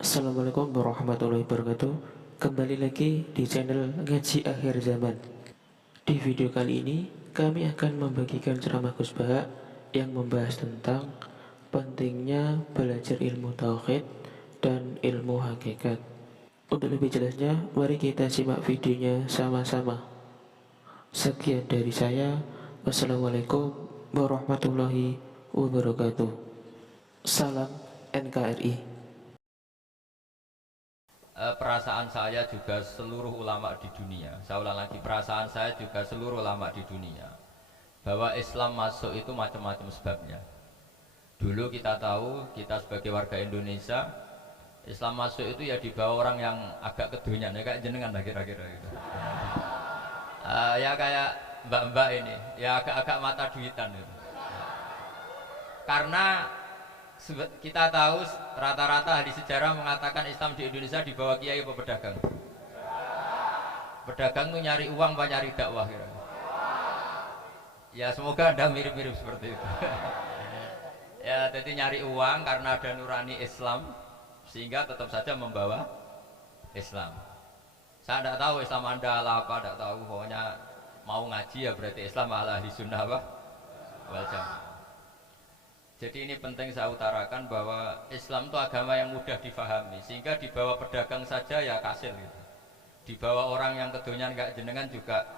Assalamualaikum warahmatullahi wabarakatuh. Kembali lagi di channel Ngaji Akhir Zaman. Di video kali ini kami akan membagikan ceramah Gus Baha yang membahas tentang pentingnya belajar ilmu tauhid dan ilmu hakikat. Untuk lebih jelasnya, mari kita simak videonya sama-sama. Sekian dari saya. Wassalamualaikum warahmatullahi wabarakatuh. Salam NKRI. Perasaan saya juga seluruh ulama di dunia, saya ulang lagi, perasaan saya juga seluruh ulama di dunia, bahwa Islam masuk itu macam-macam sebabnya. Dulu kita tahu, kita sebagai warga Indonesia, Islam masuk itu ya dibawa orang yang agak kedonyan, ya kayak jenengan lah kira-kira gitu. Ya kayak mbak-mbak ini, ya agak-agak mata duitan gitu. Karena kita tahu rata-rata ahli sejarah mengatakan Islam di Indonesia dibawa kiai apa pedagang. Pedagang tuh nyari uang apa nyari dakwah kira. Ya semoga Anda mirip-mirip seperti itu. Ya jadi nyari uang karena ada nurani Islam sehingga tetap saja membawa Islam. Saya tidak tahu Islam Anda ala apa, tidak tahu, pokoknya mau ngaji ya berarti Islam ala ahli sunnah apa? Wal jamaah. Jadi ini penting saya utarakan bahwa Islam itu agama yang mudah difahami, sehingga dibawa pedagang saja ya kasil gitu. Dibawa orang yang kedonyan gak jenengan juga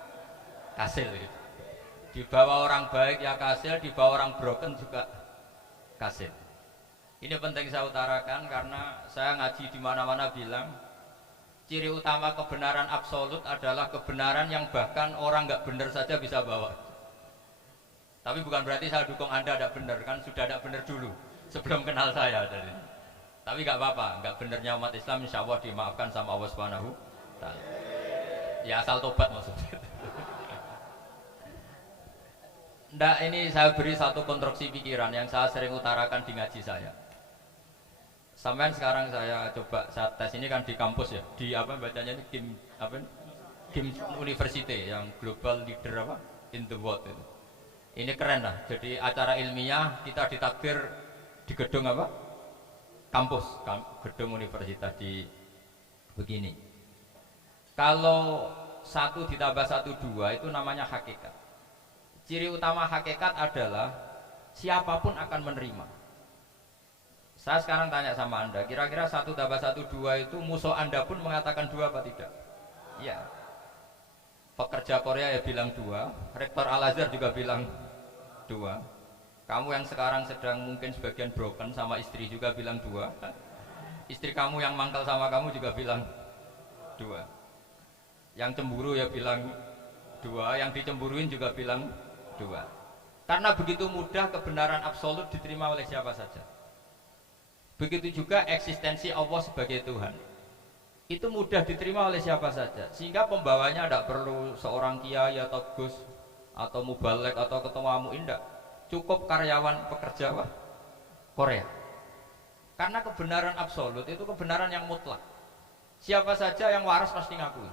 kasil gitu. Dibawa orang baik ya kasil, dibawa orang broken juga kasil. Ini penting saya utarakan karena saya ngaji di mana-mana bilang ciri utama kebenaran absolut adalah kebenaran yang bahkan orang gak benar saja bisa bawa. Tapi bukan berarti saya dukung Anda tidak benar, kan sudah tidak benar dulu sebelum kenal saya. Tapi nggak apa-apa, nggak benernya umat Islam insya Allah dimaafkan sama Allah Subhanahu Ta'ala. Ya asal tobat maksudnya. Nggak, ini saya beri satu konstruksi pikiran yang saya sering utarakan di ngaji saya. Sampai sekarang saya coba saya tes, ini kan di kampus ya, di apa bacanya ini Kim University yang global leader apa in the world itu. Ini keren lah, jadi acara ilmiah kita ditakdir di gedung apa? Kampus, gedung universitas di begini. Kalau 1 ditambah 1 2 itu namanya hakikat. Ciri utama hakikat adalah siapapun akan menerima. Saya sekarang tanya sama Anda, kira-kira 1 tambah 1 2 itu musuh Anda pun mengatakan 2 apa tidak? Iya. Pekerja Korea ya bilang 2, rektor Al-Azhar juga bilang 2. Kamu yang sekarang sedang mungkin sebagian broken sama istri juga bilang 2. Istri kamu yang mangkal sama kamu juga bilang 2. Yang cemburu ya bilang 2, yang dicemburuin juga bilang 2. Karena begitu mudah kebenaran absolut diterima oleh siapa saja. Begitu juga eksistensi Allah sebagai Tuhan. Itu mudah diterima oleh siapa saja, sehingga pembawanya tidak perlu seorang kiai atau gus atau mubalek atau ketua muin, cukup karyawan pekerja Korea. Karena kebenaran absolut itu kebenaran yang mutlak, siapa saja yang waras pasti ngakui.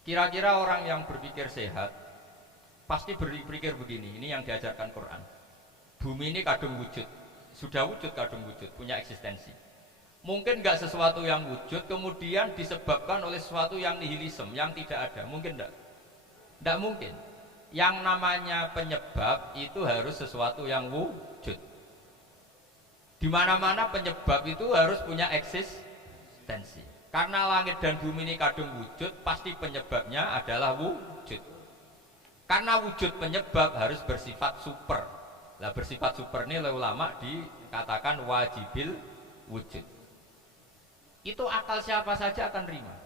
Kira-kira orang yang berpikir sehat pasti berpikir begini, ini yang diajarkan Quran, bumi ini kadung wujud, sudah wujud kadung wujud, punya eksistensi. Mungkin nggak sesuatu yang wujud kemudian disebabkan oleh sesuatu yang nihilisme, yang tidak ada. Mungkin enggak? Enggak mungkin. Yang namanya penyebab itu harus sesuatu yang wujud. Di mana-mana penyebab itu harus punya eksistensi. Karena langit dan bumi ini kadung wujud, pasti penyebabnya adalah wujud. Karena wujud penyebab harus bersifat super. Nah, bersifat super ini oleh ulama dikatakan wajibil wujud. Itu akal siapa saja akan terima.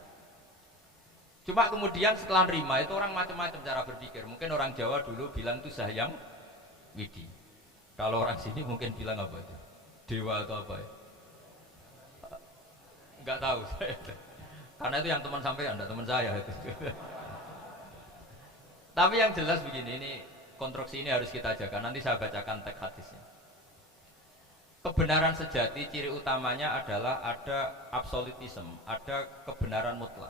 Cuma kemudian setelah terima itu orang macam-macam cara berpikir. Mungkin orang Jawa dulu bilang itu Sahyang Widi. Kalau orang sini mungkin bilang apa itu? Dewa atau apa ya? Enggak tahu saya. Karena itu yang teman sampai enggak teman saya itu. Tapi yang jelas begini, ini konstruksi ini harus kita jaga. Nanti saya bacakan teks hadisnya. Kebenaran sejati ciri utamanya adalah ada absolutisme, ada kebenaran mutlak.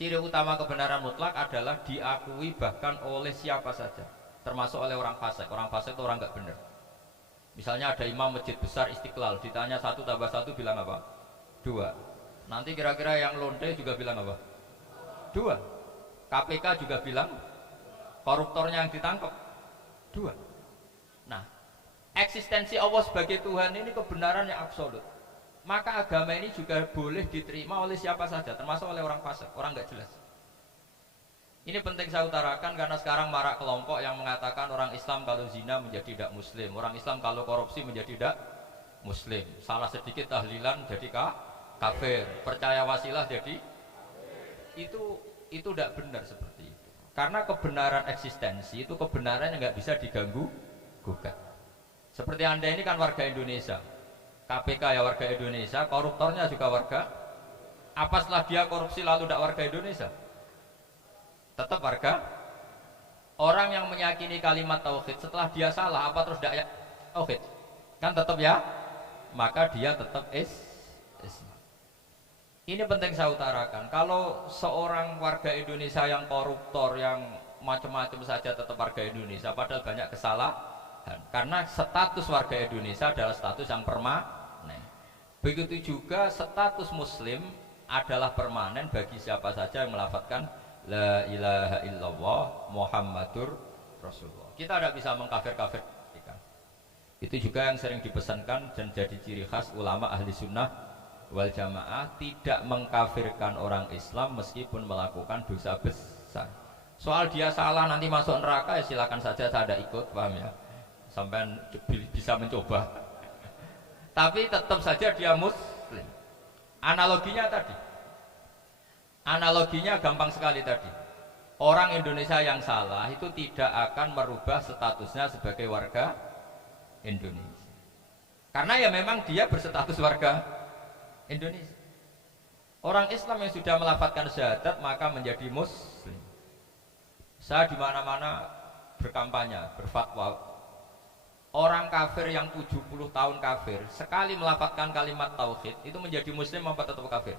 Ciri utama kebenaran mutlak adalah diakui bahkan oleh siapa saja, termasuk oleh orang fasik. Orang fasik itu orang nggak benar. Misalnya ada imam masjid besar Istiqlal, ditanya 1 tambah 1 bilang apa? Dua. Nanti kira-kira yang lonte juga bilang apa? Dua. KPK juga bilang koruptornya yang ditangkap. Dua. Nah, eksistensi Allah sebagai Tuhan ini kebenaran yang absolut. Maka agama ini juga boleh diterima oleh siapa saja, termasuk oleh orang fasik, orang nggak jelas. Ini penting saya utarakan karena sekarang marak kelompok yang mengatakan orang Islam kalau zina menjadi tidak muslim, orang Islam kalau korupsi menjadi tidak muslim, salah sedikit tahlilan jadi kafir, percaya wasilah jadi itu tidak benar seperti itu. Karena kebenaran eksistensi itu kebenaran yang nggak bisa diganggu gugat. Seperti Anda ini kan warga Indonesia, KPK ya warga Indonesia, koruptornya juga warga. Apa setelah dia korupsi lalu tidak warga Indonesia? Tetap warga. Orang yang meyakini kalimat tauhid setelah dia salah apa terus tidak ya tauhid? Kan tetap ya. Maka dia tetap Islam. Ini penting saya utarakan. Kalau seorang warga Indonesia yang koruptor, yang macam-macam saja tetap warga Indonesia, padahal banyak kesalahan. Karena status warga Indonesia adalah status yang permanen. Begitu juga status Muslim adalah permanen bagi siapa saja yang melafadzkan La ilaha illallah Muhammadur Rasulullah. Kita tidak bisa mengkafir-kafirkan. Itu juga yang sering dipesankan dan jadi ciri khas ulama ahli sunnah wal jamaah, tidak mengkafirkan orang Islam meskipun melakukan dosa besar. Soal dia salah nanti masuk neraka ya silakan saja, saya ada ikut, paham ya? Sampai bisa mencoba. Tapi tetap saja dia muslim. Analoginya tadi. Analoginya gampang sekali tadi. Orang Indonesia yang salah itu tidak akan merubah statusnya sebagai warga Indonesia. Karena ya memang dia berstatus warga Indonesia. Orang Islam yang sudah melafadzkan syahadat maka menjadi muslim. Saya di mana-mana berkampanye, berfatwa. Orang kafir yang 70 tahun kafir, sekali melafadzkan kalimat tauhid itu menjadi muslim apa tetap kafir?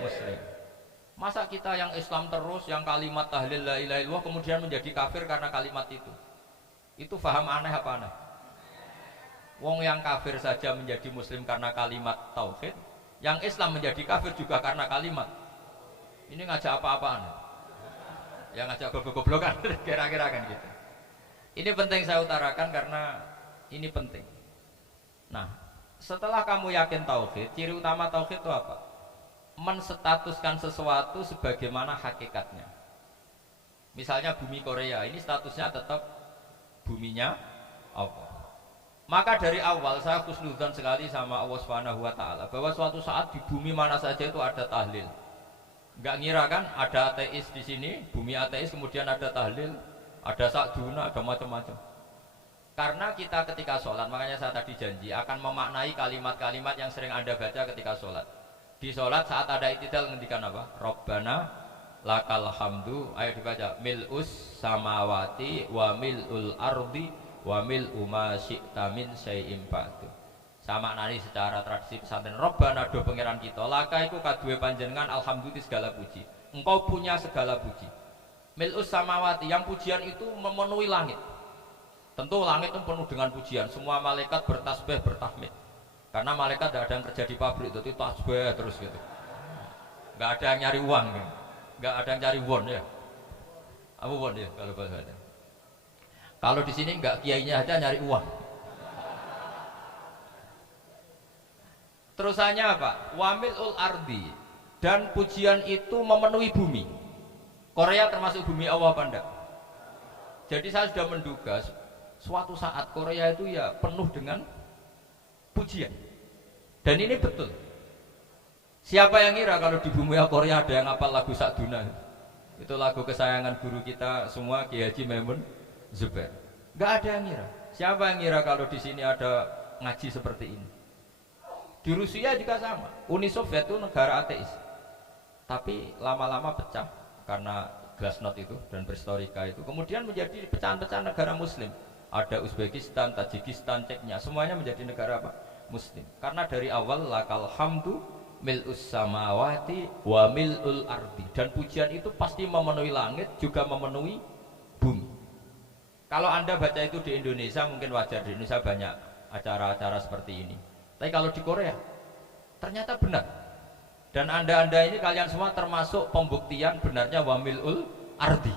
Muslim. Masa kita yang Islam terus, yang kalimat tahlil la ilaha illallah kemudian menjadi kafir karena kalimat itu? Itu faham aneh apa aneh? Wong yang kafir saja menjadi muslim karena kalimat tauhid, yang Islam menjadi kafir juga karena kalimat. Ini ngajak apa-apaan? Ya ngajak goblok-goblokan kira-kira kan gitu. Ini penting saya utarakan karena ini penting. Nah, setelah kamu yakin tauhid, ciri utama tauhid itu apa? Menstatuskan sesuatu sebagaimana hakikatnya. Misalnya bumi Korea ini statusnya tetap buminya Allah. Maka dari awal saya husnudzon sekali sama Allah Subhanahu wa taala bahwa suatu saat di bumi mana saja itu ada tahlil. Enggak ngira kan ada ateis di sini, bumi ateis kemudian ada tahlil, ada sakduna, ada macam-macam. Karena kita ketika sholat, makanya saya tadi janji akan memaknai kalimat-kalimat yang sering Anda baca ketika sholat. Di sholat saat ada itidal ngendikan apa? Rabbana lakal hamdu, ayo dibaca mil'us samawati wa mil'ul ardi wa mil'u ma syi'ta min syai'im ba'du. Sama nani secara tradisi pesantren, Rabbana do pangeran kita laka iku kaduwe panjenengan alhamdulillah segala puji. Engkau punya segala puji. Mil'us samawati, yang pujian itu memenuhi langit. Tentu langit itu penuh dengan pujian, semua malaikat bertasbih bertahmid. Karena malaikat tidak ada yang kerja di pabrik itu tasbih terus gitu. Nggak ada yang nyari uang kan? Nggak ada yang cari won ya. Apa won ya kalau bahasa ada. Kalau di sini nggak kiainya aja nyari uang. Terusannya apa? Wamilul ardi, dan pujian itu memenuhi bumi. Korea termasuk bumi Allah apa enggak? Jadi saya sudah menduga suatu saat Korea itu ya penuh dengan pujian. Dan ini betul. Siapa yang ngira kalau di bumi Korea ada yang hafal lagu Sakduna? Itu lagu kesayangan guru kita semua, Kiai Haji Maimun Zubair. Gak ada yang ngira. Siapa yang ngira kalau di sini ada ngaji seperti ini? Di Rusia juga sama. Uni Soviet itu negara ateis. Tapi lama-lama pecah karena glasnost itu dan perestroika itu. Kemudian menjadi pecahan-pecahan negara Muslim. Ada Uzbekistan, Tajikistan, Ceknya, semuanya menjadi negara apa? Muslim. Karena dari awal lakal hamdu mil'us samawati wa mil'ul ardi, dan pujian itu pasti memenuhi langit juga memenuhi bumi. Kalau Anda baca itu di Indonesia mungkin wajar, di Indonesia banyak acara-acara seperti ini. Tapi kalau di Korea Ternyata benar. Dan anda ini kalian semua termasuk pembuktian benarnya wamilul ardi.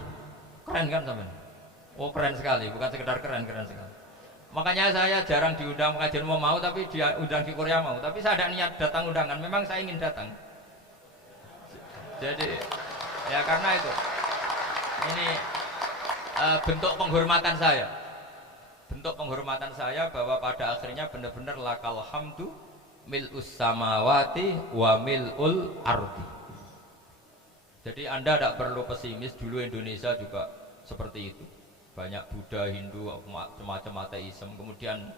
Keren kan teman? Oh keren sekali, bukan sekedar keren, keren sekali. Makanya saya jarang diundang pengajian mau, tapi dia undang di Korea mau. Tapi saya ada niat datang undangan, memang saya ingin datang. Jadi ya karena itu, ini bentuk penghormatan saya. Bentuk penghormatan saya bahwa pada akhirnya benar-benar lakal hamdu mil'us samawati wa mil'ul ardi. Jadi Anda tidak perlu pesimis, dulu Indonesia juga seperti itu. Banyak Buddha, Hindu, macam-macam ateisme. Kemudian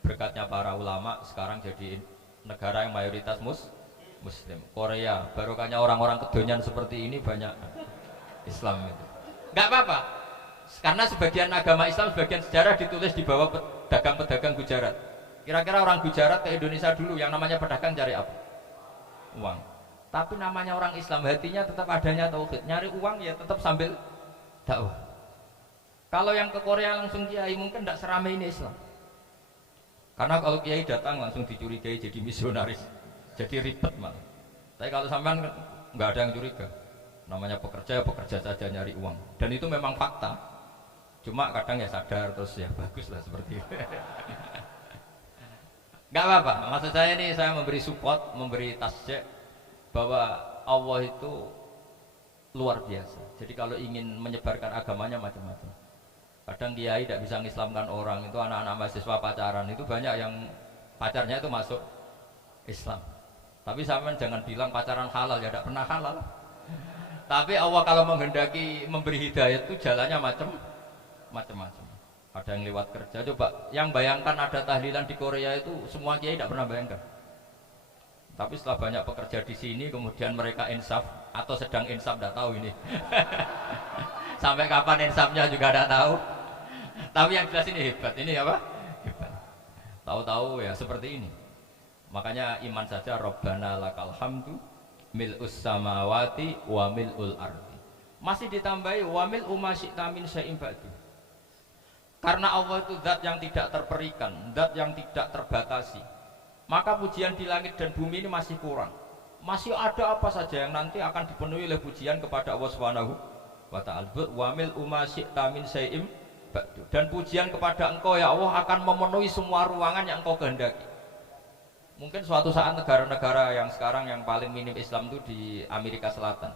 berkatnya para ulama sekarang jadi negara yang mayoritas Muslim. Korea, barokahnya orang-orang kedonyan seperti ini banyak Islam itu. Enggak apa-apa. Karena sebagian agama Islam, sebagian sejarah ditulis di bawah pedagang-pedagang Gujarat. Kira-kira orang Gujarat ke Indonesia dulu yang namanya pedagang cari apa? Uang. Tapi namanya orang Islam, hatinya tetap adanya tauhid. Nyari uang ya tetap sambil dakwah. Kalau yang ke Korea langsung kiai mungkin tidak seramai ini Islam. Karena kalau kiai datang langsung dicurigai jadi misionaris, jadi ribet malah. Tapi kalau sampean nggak ada yang curiga. Namanya pekerja ya pekerja saja nyari uang. Dan itu memang fakta. Cuma kadang ya sadar terus ya bagus lah seperti itu. Nggak apa-apa. Maksud saya ini saya memberi support, memberi tasjek bahwa Allah itu luar biasa. Jadi kalau ingin menyebarkan agamanya macam-macam. Kadang kiai tidak bisa mengislamkan orang, itu anak-anak mahasiswa pacaran itu banyak yang pacarnya itu masuk Islam. Tapi sampean jangan bilang pacaran halal, ya tidak pernah halal. Tapi Allah kalau menghendaki memberi hidayah itu jalannya macam-macam. Ada yang lewat kerja, coba yang bayangkan ada tahlilan di Korea itu semua kiai tidak pernah bayangkan. Tapi setelah banyak pekerja di sini, kemudian mereka insaf atau sedang insaf, tidak tahu ini. Sampai kapan insafnya juga tidak tahu. Tapi yang jelas ini hebat. Ini apa? Hebat. Tahu-tahu ya seperti ini. Makanya iman saja Rabbana lakal hamdu mil'us samawati wa mil'ul ardi. Masih ditambahi wa mil'u ma syi'ta min syai'in ba'du. Karena Allah itu zat yang tidak terperikan, zat yang tidak terbatasi. Maka pujian di langit dan bumi ini masih kurang. Masih ada apa saja yang nanti akan dipenuhi oleh pujian kepada Allah Subhanahu wa ta'ala. Wa mil'u ma syi'ta min syai'in ba'du. Dan pujian kepada Engkau ya Allah akan memenuhi semua ruangan yang Engkau kehendaki. Mungkin suatu saat negara-negara yang sekarang yang paling minim Islam itu di Amerika Selatan.